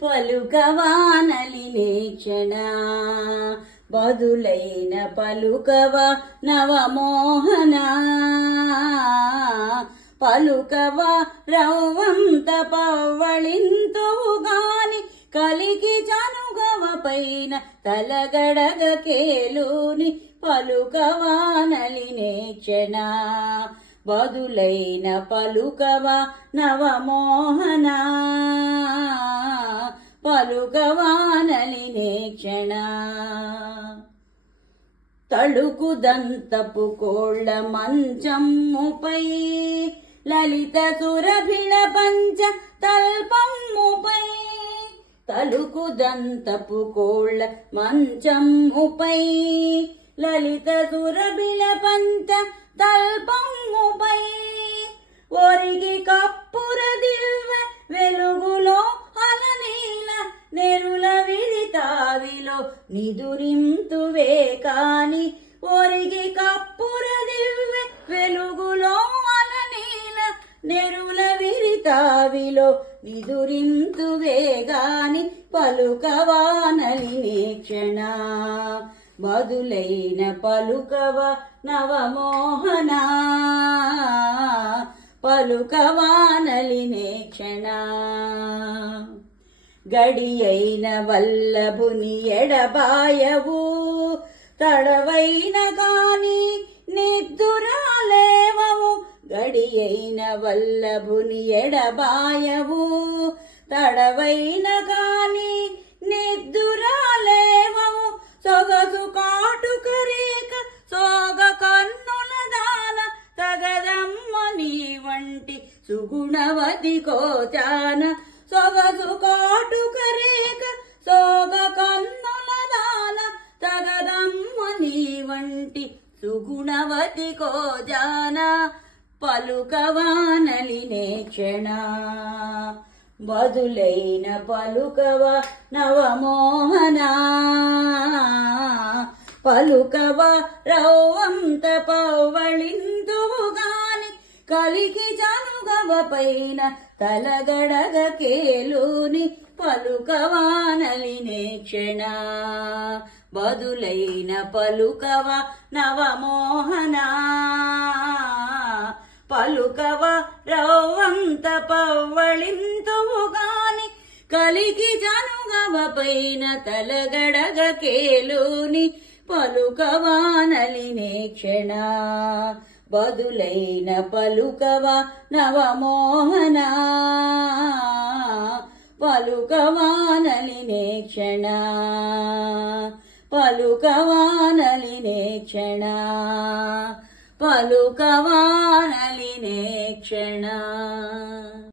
పలుకవానలినే క్షణ బదులైన పలుకవ నవమోహన పలుకవ రవ్వంత పవ్వళింతువుగాని కలికి చనుగవ పైన తలగడగ కేలుని పలుకవానలినే క్షణ బదులైన పలుకవ నవమోహన పలుకవానలినే క్షణ తళుకు దంతపు కోళ్ళ మంచమ్ముపై లలిత సురభిళ పంచ తల్పమ్ముపై తళుకు దంతపు కోళ్ళ మంచమ్ముపై లలిత సురభిళ పంచ తల్పమ్ముపై ఒరిగి కప్పుర దిల్వ వెలుగులో అలనీల నెరుల విరితావిలో నిదురింతువే కాని ఒరిగి కప్పుర దిల్వ వెలుగులో అలనీల నెరుల విరితావిలో నిదురింతువే గాని పలుకవానలినే క్షణ బదులైన పలుకవ నవమోహన పలుకవానలినే క్షణ గడియైన వల్లభుని ఎడబాయవు తడవైన గాని నిద్దురాలేవవు గడియైన వల్లభుని ఎడబాయవు తడవైన గాని నిద్దురాలేవవు సొగసు కాటుకరేక సోగ కన్నుల దాన తగదమ్మ నీ వంటి సుగుణవతి కోచాన సొగసు కాటుకరేక సోగ కన్నుల దాన తగదమ్మ నీ వంటి సుగుణవతి కోజాన పలుకవానలినే క్షణ బదులైన పలుకవ నవమోహన పలుకవ రవ్వంత పవ్వళింతువుగాని కలికి చనుగవ పైన తలగడగ కేలుని పలుకవానలినే క్షణ బదులైన పలుకవ నవమోహన పలుకవ రవ్వంత పవ్వళింతువుగాని కలికి చనుగవ పైన తలగడగ కేలుని పలుకవానలినే క్షణ బదులైన పలుకవ నవమోహన పలుకవానలినే క్షణ పలుకవానలినే క్షణ పలుకవానలినే క్షణ